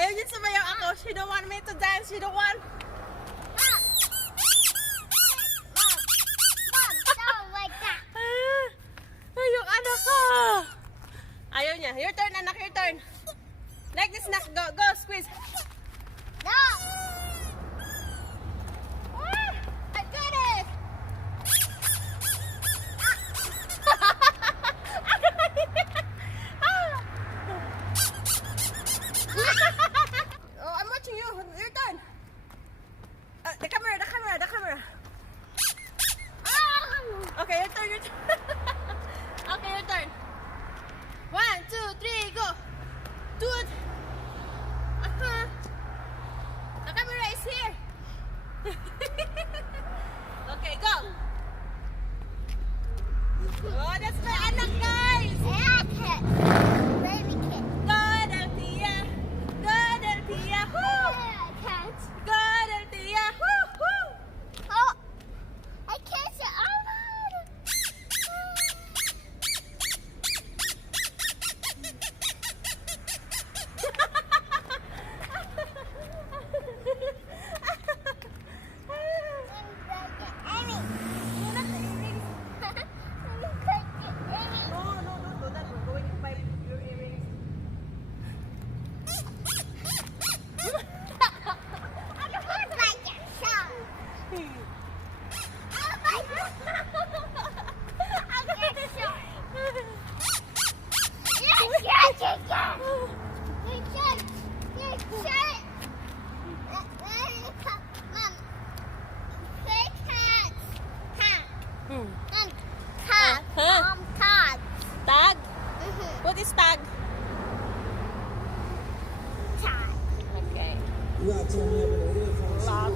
Ayaw niya sumayaw ako. She don't want me to dance. She don't want. Mom, don't like that. Ay, yung anak ko. Ayaw niya. Your turn, anak. Your turn. Like this, nak. Go, go, squeeze. No. I got it. Oh, I'm watching you. Your turn. The camera, the camera, the camera. Okay, your turn, your turn. Okay, your turn. 1, 2, 3, go. Do it. The camera is here. Okay, go. Oh, that's my anak, guys. Baby kid. Go, Deltia. Go, Deltia. Woo. Cat. Go, Deltia. Woo, woo. Oh, I can't say out loud. No, no, don't do that. We're going to buy your earrings. Tag? What is tag? Okay. Love.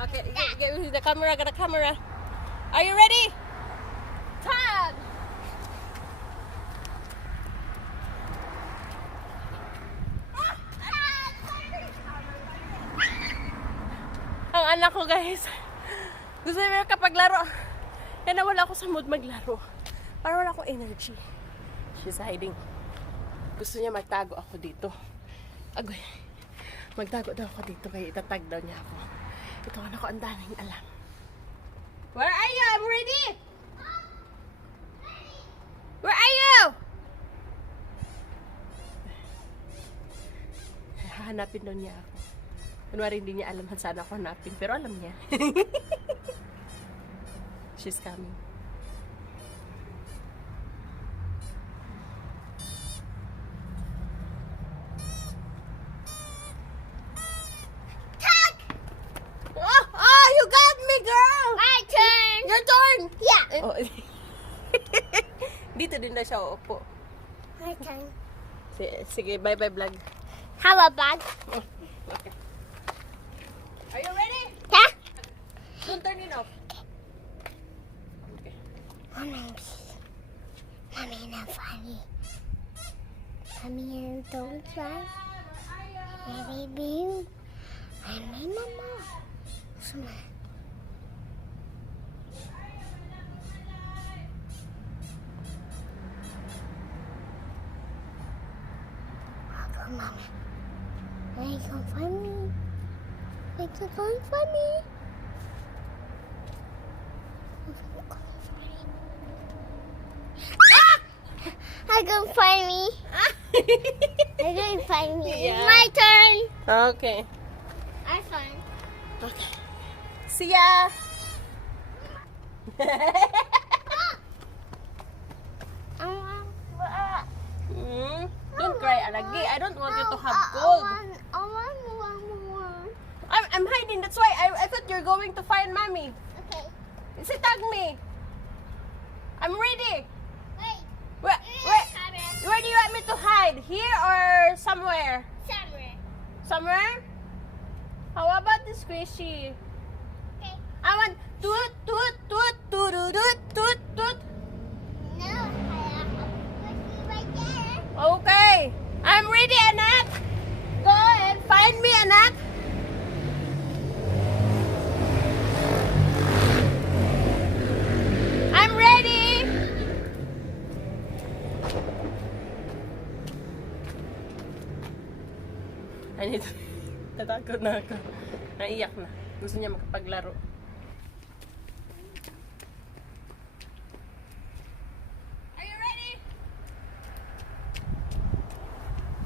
Okay, get the camera, get the camera. Are you ready? Tag! Ang anak ko, guys. Gusto niya kapag laro. Kaya nawala ako sa mood maglaro. Parang wala akong energy. She's hiding. Gusto niya magtago ako dito. Agoy. Magtago daw ako dito kaya itatag daw niya ako. Ito anak ko, ang daming alam. Where are you? I'm ready! Where are you? Hahanapin daw niya ako. Kunwari hindi niya alam saan ako hanapin, pero alam niya. She's coming. Oh, you got me, girl! My turn. Your turn! Yeah. Oh. Dito din na siya uupo. My turn. Sige, bye-bye vlog. How about? Okay. Are you ready? Yeah. Don't turn it off. Okay. Mommy, not funny. Mommy, don't try. Hey, baby. I'm my mama. Sama. Come, Mama. Where you gonna find me? Where you gonna find me? I'm gonna find me. I'm gonna find me. Yeah. It's my turn. Okay. I'm fine. Okay. See ya! Don't cry, Alagi. I don't want you to have cold. I want one more. I'm hiding. That's why I thought you're going to find mommy. Okay. Sit tag me. I'm ready. Wait. Where do you want me to hide? Here or somewhere? Somewhere. Somewhere? How about the squishy? Okay. I want toot toot toot toot toot toot toot. No, I have to put right there. Okay. I'm ready, Anak. Go and find me, Anak. I'm ready. Yan ito. Tatakot na ako. Naiyak na. Gusto niya makapaglaro. Are you ready?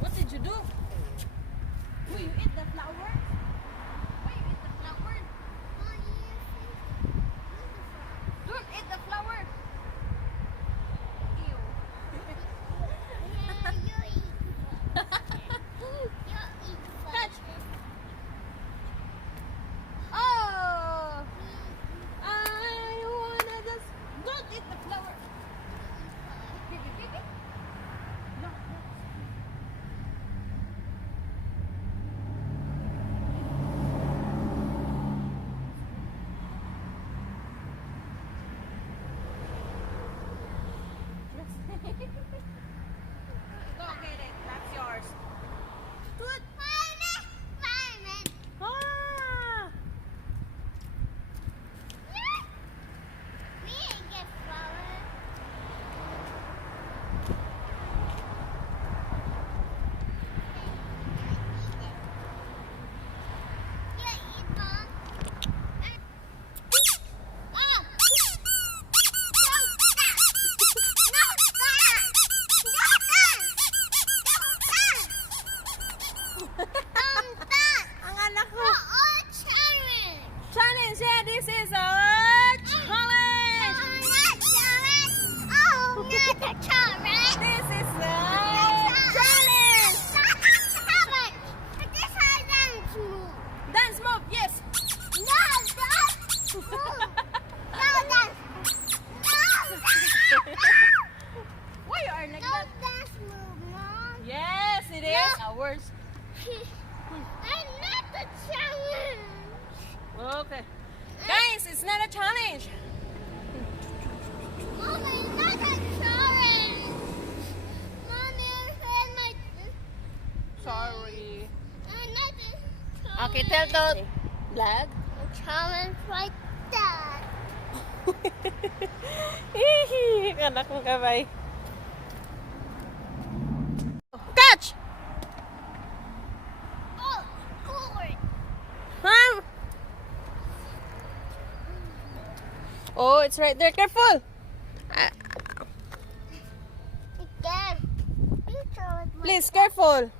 What did you do? Oh, you ate the flower? Why you eat the flower? Don't eat the flower. Ew. Catch. Oh! I wanna just... Don't eat the flower. Baby, baby. No. Go get it. That's yours. Good. Ah! Ang anak ko. Challenge! Yeah, this is a challenge! This is a challenge! Dance move, yes! Why you are like that? Yes, it is. Ours. Okay. Guys, it's not a challenge. Sorry. Okay, tell the vlog. Challenge like that. Hihi, anak mo kabay. Catch! Oh, cool. Huh? Oh, it's right there. Careful. Again. You throw it. Please, careful.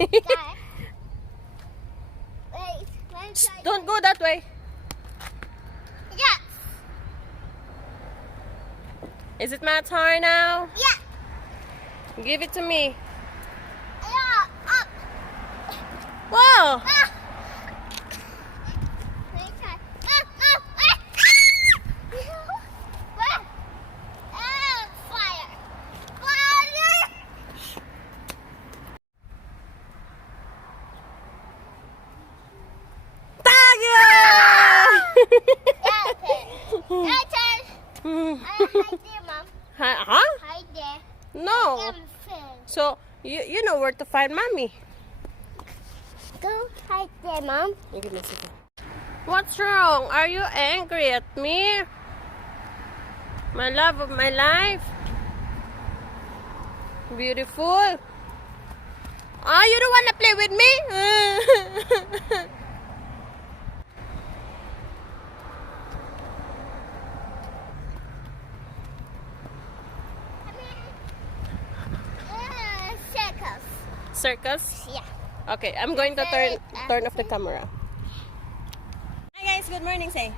Guys. Wait, let's try. Don't go that way. Yes. Is it my turn now? Yeah. Give it to me. Yeah. Up. Wow. Ah. Let's try. Fire. Fire. Tag you! Your turn. Hi there, Mom. Huh? Hi there. No. I'm Phil. So, you know where to find mommy. Go right there, Mom. Give me a second. What's wrong? Are you angry at me? My love of my life? Beautiful. Oh, you don't want to play with me? Circles. Circus? Yeah. Okay, I'm going to turn off the camera. Hi guys, good morning, say.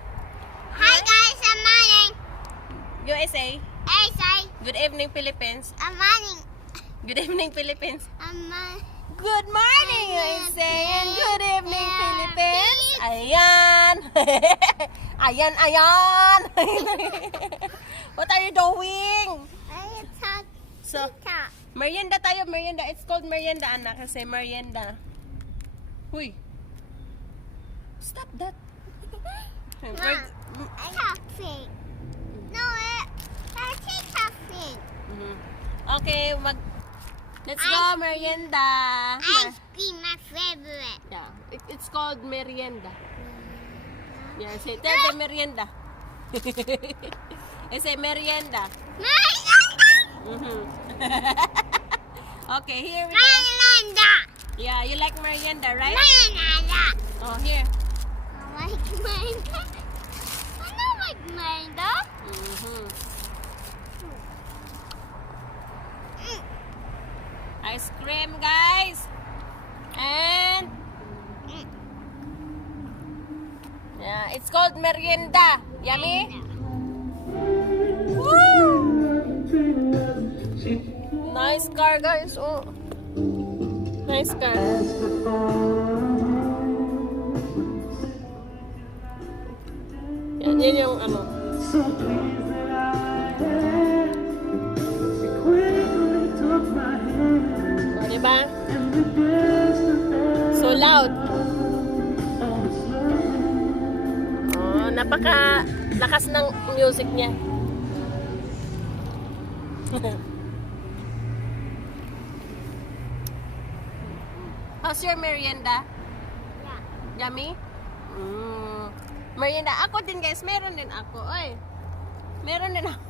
Hi guys, I'm morning. USA. Hey, say. Good evening, Philippines. I'm morning. Good evening, Philippines. I'm Good morning, USA, and good evening, Yeah, Philippines. please. Ayan. Ayan, ayan. What are you doing? I talk. So, Talk. merienda tayo, merienda. It's called merienda, anak, kasi merienda. Huy. Stop that. Mom, I talking. No, I keep talking. Okay, let's go, merienda. Ice cream, my favorite. Yeah, it's called merienda. Yeah, say, tell them merienda. I say merienda. Merienda. Okay, here we go. Meryenda. Yeah, you like merienda, right? Meryenda. Oh, here. I like meryenda. I don't like meryenda. Ice cream, guys. And yeah, it's called merienda. Yummy? Woo! Nice car, guys. Oh. Nice car. Yan yung ano. O, diba? So loud. Oh, napaka lakas ng music niya. How's your merienda? Yeah. Yummy? Merienda. Ako din, guys. Meron din ako. Oy. Meron din ako.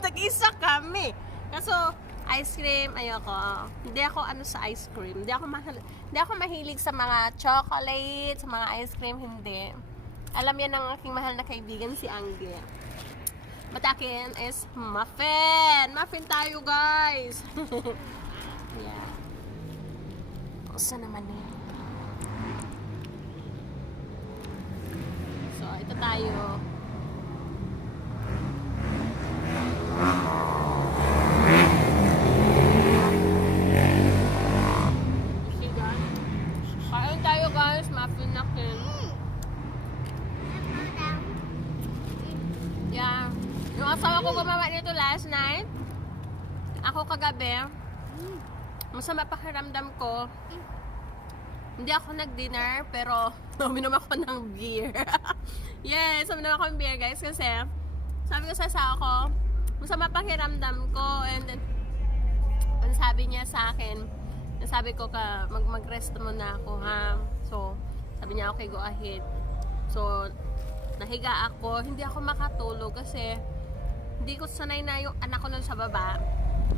Tag-isa kami. Kaso, ice cream, ayoko. Hindi ako ano sa ice cream. Hindi ako mahilig sa mga chocolate, sa mga ice cream, hindi. Alam yan ng aking mahal na kaibigan, si Angge. But akin is muffin. Muffin tayo, guys. Yeah. Saan naman yun? So, ito tayo. See, guys? Kain tayo, guys. Muffin natin. Yeah. Yung asawa ko gumawa nito last night. Ako kagabi. Masama pakiramdam ko. Hindi ako nag-dinner, pero uminom ako ng beer. Yes, uminom ako ng beer, guys, kasi sabi ko sa asawa ko, masama pakiramdam ko, and then ang sabi niya sa akin, sabi ko mag-rest muna ako, ha. So, sabi niya, okay, go ahead. So, nahiga ako, hindi ako makatulog kasi hindi ko sanay na yung anak ko nun sa baba.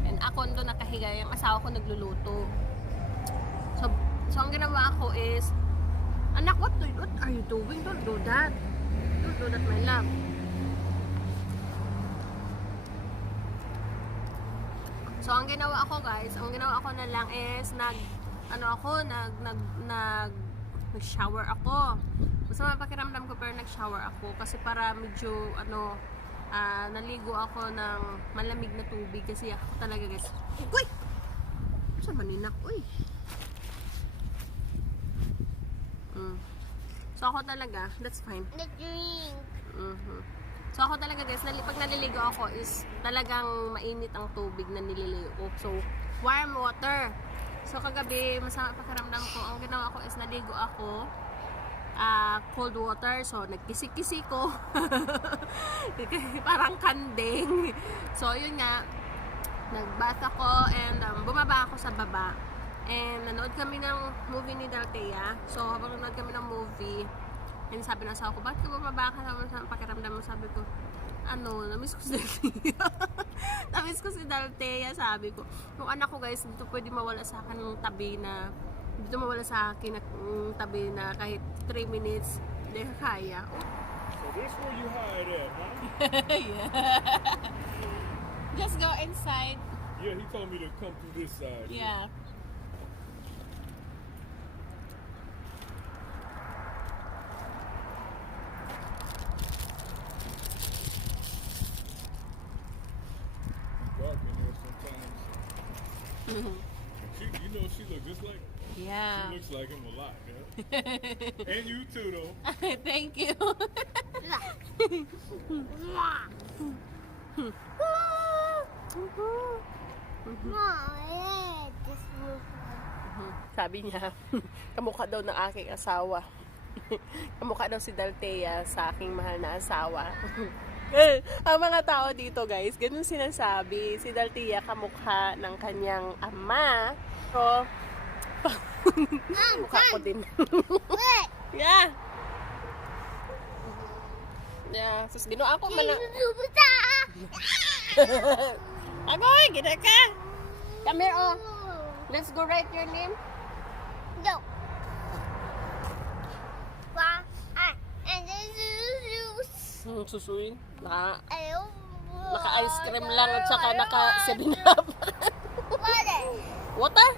And ako doon nakahiga, yung asawa ko nagluluto. So ang ginawa ko is, anak, what are you doing? Don't do that. Don't do that, my love. So ang ginawa ko, guys, ang ginawa ko na lang is nag-shower ako. Masama pakiramdam ko pero nag-shower ako kasi para medyo naligo ako ng malamig na tubig kasi ako talaga, guys. Uy! Saan maninak? Uy! So ako talaga, that's fine. The drink. So ako talaga, guys, pag naliligo ako is talagang mainit ang tubig na nililigo. So, warm water. So kagabi, masama pakiramdam ko. Ang ginawa ko is naligo ako cold water. So, nagkisi-kisi ko. Parang kanding. So, yun nga. Nagbath ako and bumaba ako sa baba. And nanood kami ng movie ni Daltea. So, habang nanood kami ng movie, and sabi na sa ako, bakit ka bumaba ka naman sa pakiramdam mo? Sabi ko, namiss ko si Daltea. Namiss ko si Daltea, sabi ko. Yung anak ko, guys, dito pwede mawala sa akin ng tabi na dito mawala sa akin na tabi na kahit 3 minutes, hindi kaya. So this where you hide at, huh? Yeah. Just go inside. Yeah, he told me to come through this side. Yeah. Dark in there sometimes. You know she looks just like him. Yeah. She looks like him a lot, yeah. And you too, though. Thank you. Sabi niya, kamukha daw ng aking asawa. Kamukha daw si Daltea sa aking mahal na asawa. Ang mga tao dito, guys, ganun sinasabi. Si Daltea kamukha ng kanyang ama. So, mukha ko din. Yeah. Yeah, sus ginawa ko man. Agoy, gina ka. Come here, oh. Let's go write your name. No. And then juice. Susuin. Naka Naka-ice cream lang at saka naka-7-up. Water. Water?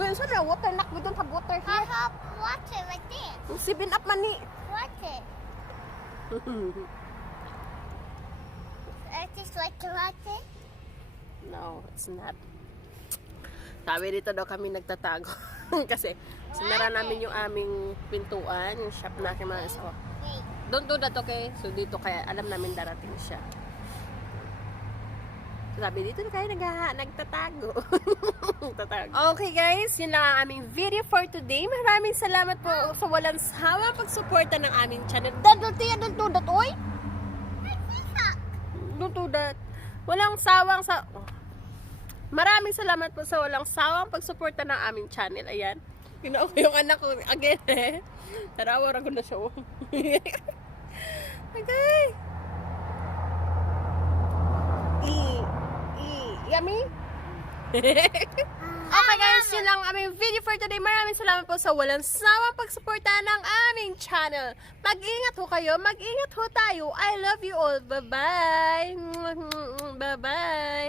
Well, saan na water? Nak, we don't have water I here. have water right there. 7-up man ni. Water. Is this like water? No, it's not. Sabi dito daw kami nagtatago. Kasi sinara namin yung aming pintuan, yung shop na aking mga asawa. Wait. Don't do that, okay? So dito kaya alam namin darating siya. Sabi dito na kayo nagtatago. Nagtatago. Okay guys, yun lang ang aming video for today. Maraming salamat po sa walang sawang pagsuporta ng aming channel. Don't do that, oy! Don't do that. Walang sawang sa... Maraming salamat po sa walang sawang pagsuporta ng aming channel. Ayan. Ginoo ko yung anak ko again eh. Tarawaran ko na siya. Okay. Yummy? Okay guys, yun lang ang aming video for today. Maraming salamat po sa walang sawang pagsuporta ng aming channel. Mag-ingat ho kayo. Mag-ingat ho tayo. I love you all. Bye-bye. Bye-bye.